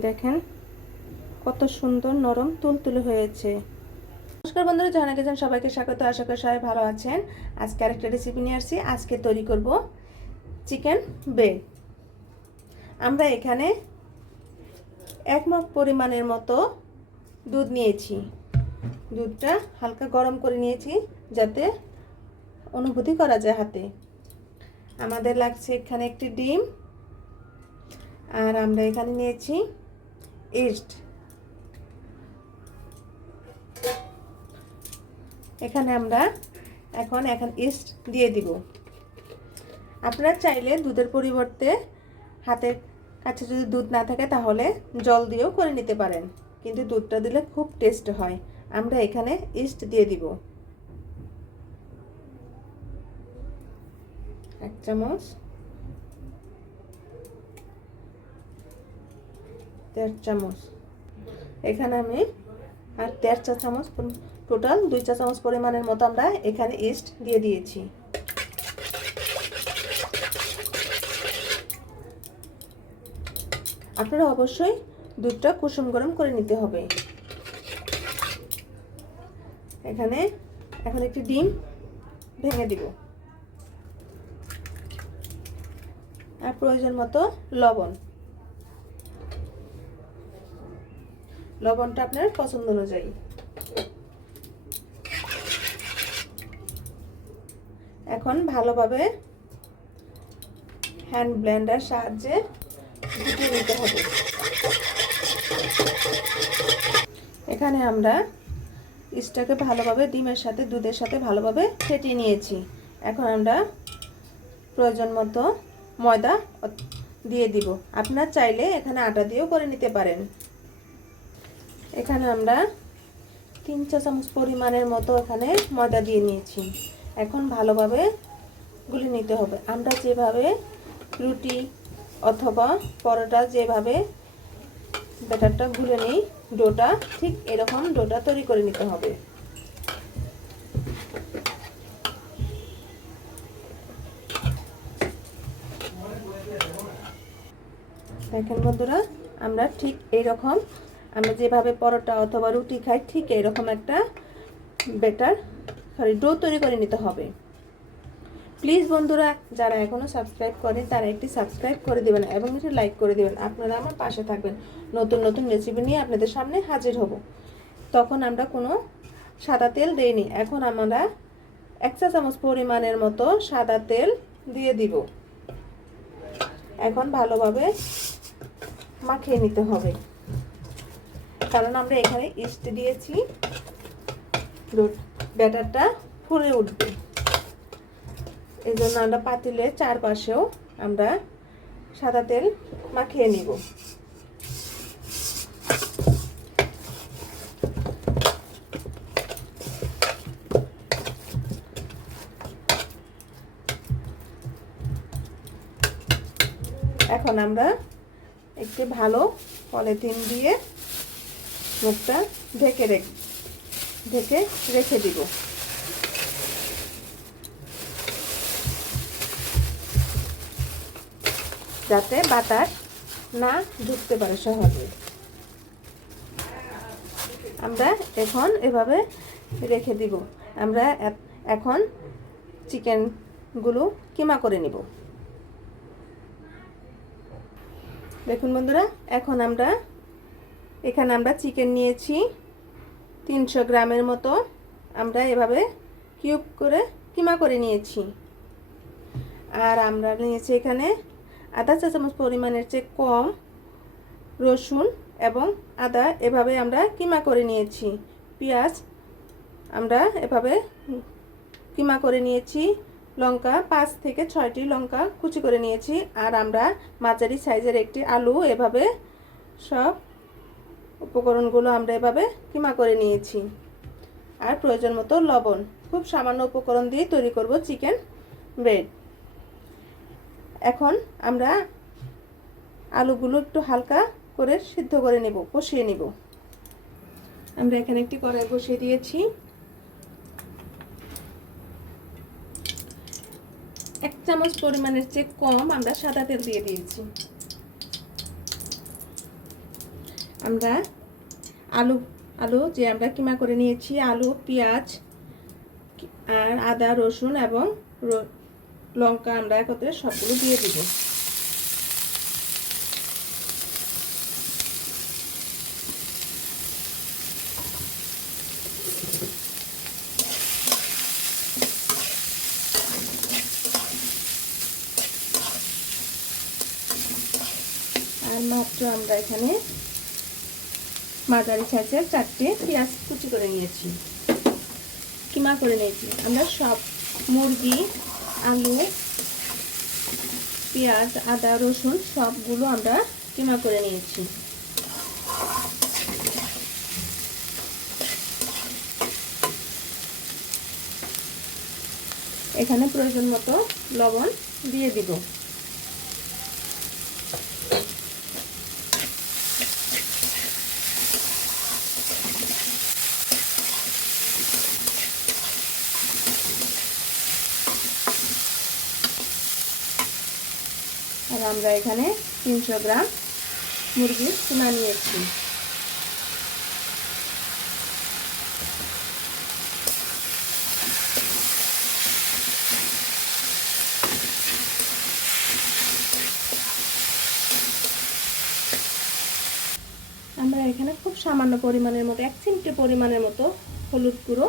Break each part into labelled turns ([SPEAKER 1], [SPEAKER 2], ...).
[SPEAKER 1] দেখেন, কত সুন্দর নরম তুলতুলে হয়েছে। নমস্কার বন্ধুরা, জানা গেছেন সবাইকে স্বাগত, আশা করি সবাই ভালো আছেন। আজকে আরেকটা রেসিপি নিয়ে আসছি, আজকে তৈরি করব চিকেন বেড আমরা এখানে এক মগ পরিমাণের মতো দুধ নিয়েছি। দুধটা হালকা গরম করে নিয়েছি, যাতে অনুভূতি করা যায় হাতে। আমাদের লাগছে এখানে একটি ডিম। আর আমরা এখানে নিয়েছি ইস্ট। এখানে আমরা এখন এখন ইস্ট দিয়ে দিব। আপনারা চাইলে দুধের পরিবর্তে হাতের কাছে যদি দুধ না থাকে তাহলে জল দিয়েও করে নিতে পারেন। কিন্তু দুধটা দিলে খুব টেস্ট হয়। আমরা এখানে ইস্ট দিয়ে দিব। এক চামচ। দেড় চামচ। এখানে আমি আর দেড় চা চামচ টোটাল দুই চা চামচ পরিমাণের মতো আমরা এখানে ইস্ট দিয়ে দিয়েছি। আপনারা অবশ্যই দুধটা কুসুম গরম করে নিতে হবে। এখানে এখন একটি ডিম ভেঙে দিব। আর প্রয়োজন মতো লবণ। লবণটা আপনার পছন্দ অনুযায়ী। এখন ভালোভাবে হ্যান্ড ব্লেন্ডার সাহায্যে গুটিয়ে নিতে হবে। এখানে আমরা ইস্টাকে ভালোভাবে ডিমের সাথে, দুধের সাথে ভালোভাবে ফেটিয়ে নিয়েছি। এখন আমরা প্রয়োজন মতো ময়দা দিয়ে দিব। আপনার চাইলে এখানে আটা দিয়েও করে নিতে পারেন। এখানে আমরা তিন চা চামচ পরিমাণের মতো এখানে ময়দা দিয়ে নিয়েছি। এখন ভালোভাবে গুলে নিতে হবে। আমরা যেভাবে রুটি অথবা পরোটা যেভাবে ব্যাটারটা গুলে নিই, ডোটা ঠিক এরকম ডোটা তৈরি করে নিতে হবে। দেখেন বন্ধুরা, আমরা ঠিক এইরকম আমরা যেভাবে পরোটা অথবা রুটি খাই, ঠিক এরকম একটা বেটার সরি ডো তৈরি করে নিতে হবে। প্লিজ বন্ধুরা, যারা এখনও সাবস্ক্রাইব করেন, তারা একটি সাবস্ক্রাইব করে দেবেন এবং একটি লাইক করে দেবেন। আপনারা আমার পাশে থাকবেন। নতুন নতুন রেসিপি নিয়ে আপনাদের সামনে হাজির হব। তখন আমরা কোনো সাদা তেল দেইনি। এখন আমরা এক চা চামচ পরিমাণের মতো সাদা তেল দিয়ে দিব। এখন ভালোভাবে মাখিয়ে নিতে হবে। কারণ আমরা এখানে ইস্ট দিয়েছি। ব্যাটারটা ফুলে উঠবে। এই জন্য আমরা পাতিলের চারপাশেও আমরা সাদা তেল মাখিয়ে নিব। এখন আমরা একটি ভালো পলিথিন দিয়ে মুখটা ঢেকে রেখ ঢেকে রেখে দিব। যাতে বাতাস না ঢুকতে পারে সহজে। আমরা এখন এভাবে রেখে দিব। আমরা এখন চিকেনগুলো কিমা করে নিব। দেখুন বন্ধুরা, এখন আমরা এখানে আমরা চিকেন নিয়েছি তিনশো গ্রামের মতো। আমরা এভাবে কিউব করে কিমা করে নিয়েছি। আর আমরা নিয়েছি এখানে আধা চা চামচ পরিমাণের চেয়ে কম রসুন এবং আদা। এভাবে আমরা কিমা করে নিয়েছি। পেঁয়াজ আমরা এভাবে কিমা করে নিয়েছি। লঙ্কা, পাঁচ থেকে ছয়টি লঙ্কা কুচি করে নিয়েছি। আর আমরা মাঝারি সাইজের একটি আলু এভাবে সব উপকরণগুলো আমরা এভাবে কিমা করে নিয়েছি। আর প্রয়োজন মতো লবণ। খুব সামান্য উপকরণ দিয়ে তৈরি করব চিকেন ব্রেড। এখন আমরা আলুগুলো একটু হালকা করে সিদ্ধ করে নেব, কষিয়ে নেব। আমরা এখানে একটি কড়াই বসিয়ে দিয়েছি। এক চামচ পরিমাণের চেয়ে কম আমরা সাদা তেল দিয়ে দিয়েছি। আমরা আলু আলু যে আমরা কিমা করে নিয়েছি, আলু, পেঁয়াজ আর আদা, রসুন এবং লঙ্কা আমরা একত্রে সবগুলো দিয়ে দিব। আর মাত্র আমরা এখানে মাঝারি সাইজের চারটে পেঁয়াজ কুচি করে নিয়েছি। কিমা করে নিয়েছি? আমরা সব মুরগি, আলু, পেঁয়াজ, আদা, রসুন সবগুলো আমরা কিমা করে নিয়েছি। এখানে প্রয়োজন মতো লবণ দিয়ে দিব আর আমরা এখানে তিনশো গ্রাম মুরগির চুনা নিয়েছি। আমরা এখানে খুব সামান্য পরিমাণের মতো, এক চিমটে পরিমাণের মতো হলুদ গুঁড়ো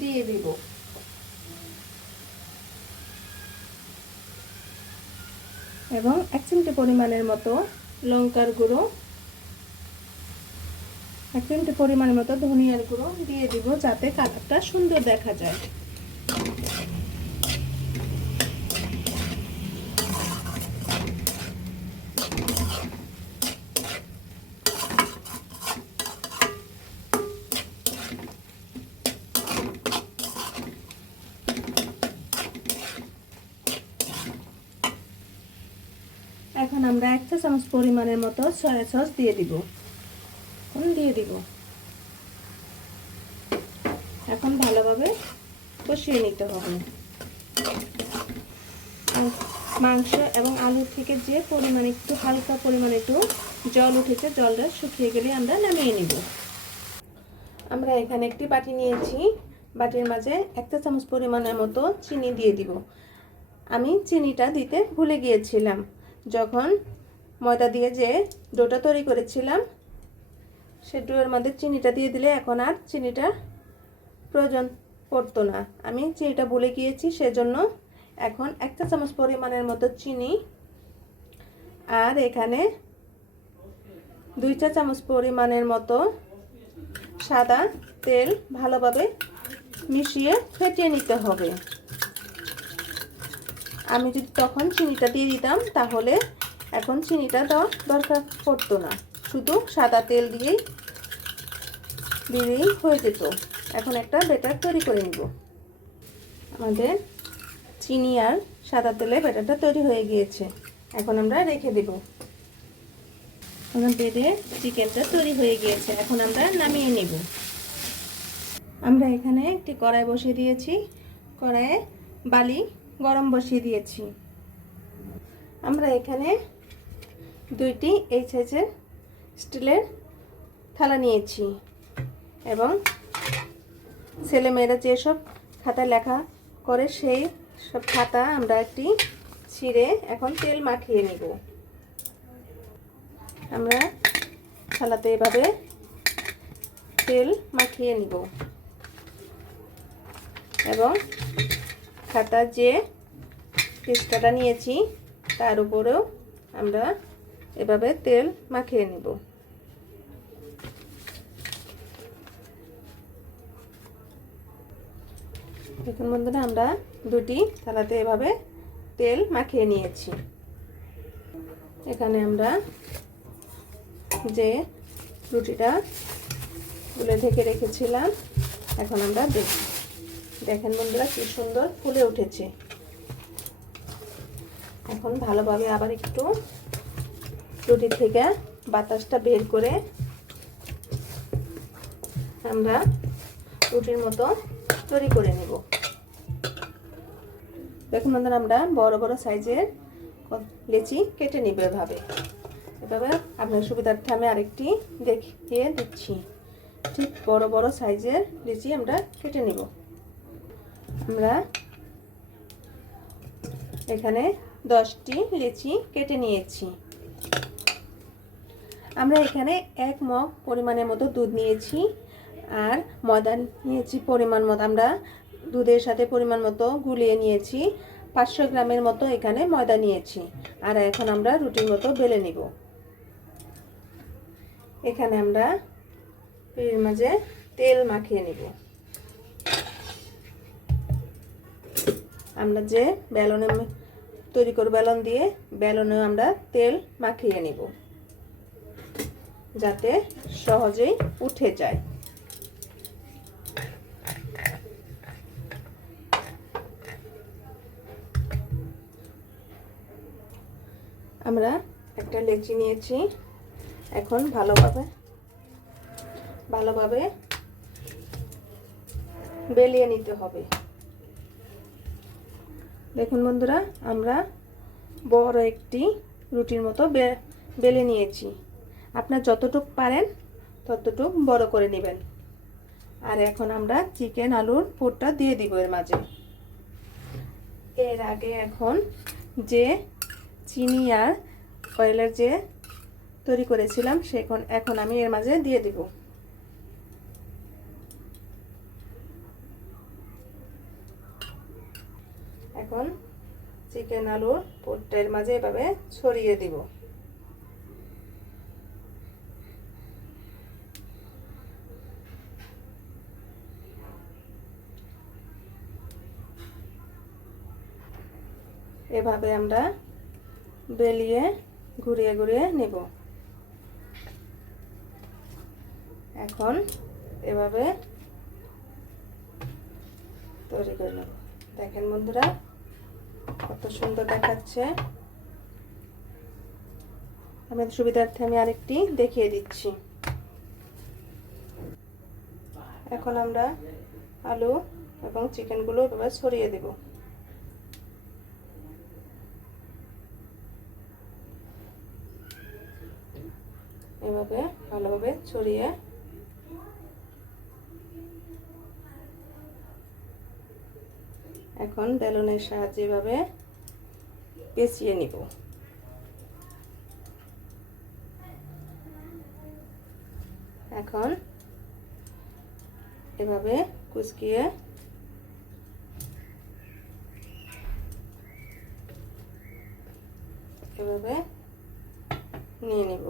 [SPEAKER 1] দিয়ে দিব। এবং এক চিমটি পরিমাণের মতো লঙ্কার গুঁড়ো, এক চিমটি পরিমাণের মতো ধনিয়ার গুঁড়ো দিয়ে দিব যাতে কালারটা সুন্দর দেখা যায় এখন আমরা এক চা চামচ পরিমাণের মতো সয়া সস দিয়ে দিব। এখন দিয়ে দিব। এখন ভালোভাবে কষিয়ে নিতে হবে। মাংস এবং আলু থেকে যে পরিমাণে একটু, হালকা পরিমাণে একটু জল উঠেছে, জলটা শুকিয়ে গেলে আমরা নামিয়ে নিব। আমরা এখানে একটি বাটি নিয়েছি। বাটির মাঝে একটা চামচ পরিমাণের মতো চিনি দিয়ে দিব। আমি চিনিটা দিতে ভুলে গিয়েছিলাম। যখন ময়দা দিয়ে যে ডোটা তৈরি করেছিলাম, সে ডোয়ের মধ্যে চিনিটা দিয়ে দিলে এখন আর চিনিটা প্রয়োজন পড়তো না। আমি চিনিটা ভুলে গিয়েছি, সেজন্য এখন একটা চামচ পরিমাণের মতো চিনি আর এখানে দুই চা চামচ পরিমাণের মতো সাদা তেল ভালোভাবে মিশিয়ে ফেটিয়ে নিতে হবে। আমি যদি তখন চিনিটা দিয়ে দিতাম, তাহলে এখন চিনিটা দেওয়ার দরকার পড়তো না। শুধু সাদা তেল দিয়েই দিলেই হয়ে যেত। এখন একটা ব্যাটার তৈরি করে নিব। আমাদের চিনি আর সাদা তেলে ব্যাটারটা তৈরি হয়ে গিয়েছে। এখন আমরা রেখে দেব। বেডে চিকেনটা তৈরি হয়ে গিয়েছে। এখন আমরা নামিয়ে নেব। আমরা এখানে একটি কড়াই বসিয়ে দিয়েছি। কড়াইয়ে বালি গরম বসিয়ে দিয়েছি। আমরা এখানে দুইটি এই সাইজের স্টিলের থালা নিয়েছি এবং ছেলেমেয়েরা যেসব খাতায় লেখা করে সেই সব খাতা আমরা একটি ছিঁড়ে এখন তেল মাখিয়ে নিব। আমরা থালাতে এভাবে তেল মাখিয়ে নিব এবং খাতা যে পৃষ্ঠাটা নিয়েছি তার উপরেও আমরা এভাবে তেল মাখিয়ে নিব। দেখুন বন্ধুরা, আমরা দুটি থালাতে এভাবে তেল মাখিয়ে নিয়েছি। এখানে আমরা যে রুটিটা গুলে ঢেকে রেখেছিলাম, এখন আমরা দেখি দেখেন বন্ধুরা কি সুন্দর ফুলে উঠেছে। এখন ভালোভাবে আবার একটু রুটি থেকে বাতাসটা বের করে আমরা রুটির মতো তৈরি করে নেব। দেখুন বন্ধুরা, আমরা বড় বড় সাইজের লেচি কেটে নিব এভাবে। এভাবে আপনার সুবিধার্থে আমি আরেকটি দেখিয়ে দিচ্ছি। ঠিক বড় বড় সাইজের লিচি আমরা কেটে নিব। আমরা এখানে দশটি লিচি কেটে নিয়েছি। আমরা এখানে এক মগ পরিমাণের মতো দুধ নিয়েছি আর ময়দা নিয়েছি পরিমাণ মতো। আমরা দুধের সাথে পরিমাণ মতো গুলিয়ে নিয়েছি। পাঁচশো গ্রামের মতো এখানে ময়দা নিয়েছি। আর এখন আমরা রুটির মতো বেলে নিব। এখানে আমরা পিড়ির মাঝে তেল মাখিয়ে নিব। আমরা যে বেলনে তৈরি করব, বেলন দিয়ে বেলনে আমরা তেল মাখিয়ে নিব। যাতে সহজেই উঠে যায়। আমরা একটা লেচি নিয়েছি। এখন ভালোভাবে ভালোভাবে বেলিয়ে নিতে হবে। দেখুন বন্ধুরা, আমরা বড় একটি রুটির মতো বেলে নিয়েছি। আপনার যতটুক পারেন, ততটুক বড় করে নেবেন। আর এখন আমরা চিকেন আলুর পুরটা দিয়ে দিব এর মাঝে। এর আগে এখন যে চিনি আর অয়েলের যে তৈরি করেছিলাম, সেখন এখন আমি এর মাঝে দিয়ে দিব। এখন চিকেন আলুর পুরটার মাঝে এভাবে ছড়িয়ে দিব। এভাবে আমরা বেলিয়ে ঘুরিয়ে ঘুরিয়ে নেব। এখন এভাবে তৈরি করে নেব। দেখেন বন্ধুরা, কত সুন্দর দেখাচ্ছে। আমাদের সুবিধার্থে আমি আরেকটি দেখিয়ে দিচ্ছি। এখন আমরা আলু এবং চিকেনগুলো এভাবে ছড়িয়ে দেবো। এভাবে ভালোভাবে ছড়িয়ে এখন বেলুনের সাহায্যে এভাবে পেঁচিয়ে নিব। এখন এভাবে কুচকিয়ে এভাবে নিয়ে নিব।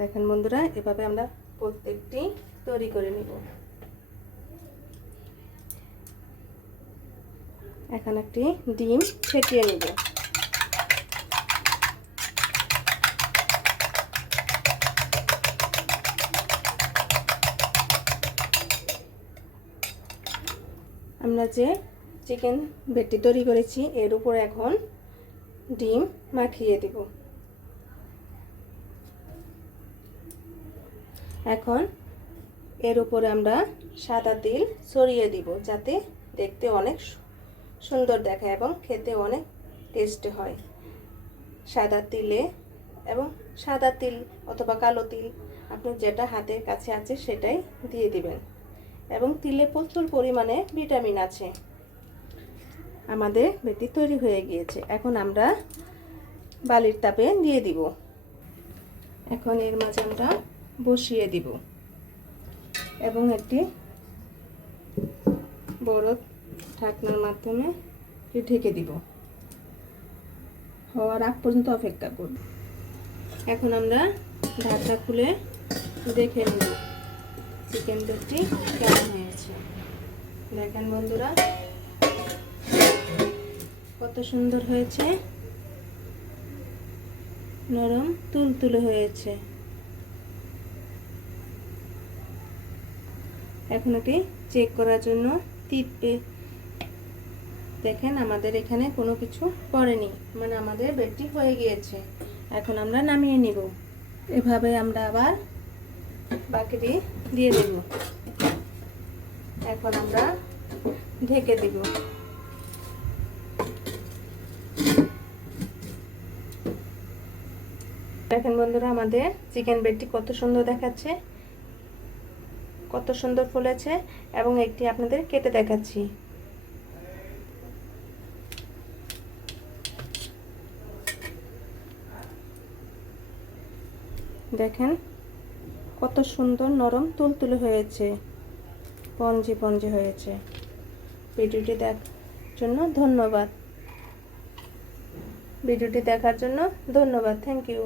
[SPEAKER 1] দেখেন বন্ধুরা, এভাবে আমরা প্রত্যেকটি তৈরি করে নিব। এখন একটি ডিম ফেটিয়ে নিব। আমরা যে চিকেন ভেটটি তৈরি করেছি, এর উপর এখন ডিম মাখিয়ে দিব। এখন এর উপরে আমরা সাদা তিল ছড়িয়ে দিব যাতে দেখতে অনেক সুন্দর দেখায় এবং খেতে অনেক টেস্ট হয়। সাদা তিলে এবং সাদা তিল অথবা কালো তিল আপনি যেটা হাতের কাছে আছে সেটাই দিয়ে দিবেন। এবং তিলে প্রচুর পরিমাণে ভিটামিন আছে। আমাদের বেটি তৈরি হয়ে গিয়েছে। এখন আমরা বালির তাপে দিয়ে দিব। এখন এর মাঝে আমরা বসিয়ে দিব। এবং একটি বড় ঢাকনার মাধ্যমে ঢেকে দিব। হওয়ার আগ পর্যন্ত অপেক্ষা করব। এখন আমরা ঢাকনা খুলে দেখে নেব চিকেন দুটি কেমন হয়েছে। দেখেন বন্ধুরা, কত সুন্দর হয়েছে। নরম, তুলতুলে হয়েছে। এখন ওকে চেক করার জন্য টিপে দেখেন আমাদের এখানে কোনো কিছু পড়েনি। মানে আমাদের বেডটি হয়ে গিয়েছে। এখন আমরা নামিয়ে নিব। এভাবে আমরা আবার বাকিটি দিয়ে দেব। এখন আমরা ঢেকে দেব। দেখেন বন্ধুরা, আমাদের চিকেন বেডটি কত সুন্দর দেখাচ্ছে। কত সুন্দর ফুলেছে এবং একটি আপনাদের কেটে দেখাচ্ছি। দেখেন, কত সুন্দর নরম তুলতুলে হয়েছে, পঞ্জি পঞ্জি হয়েছে। ভিডিওটি দেখার জন্য ধন্যবাদ। ভিডিওটি দেখার জন্য ধন্যবাদ, থ্যাংক ইউ।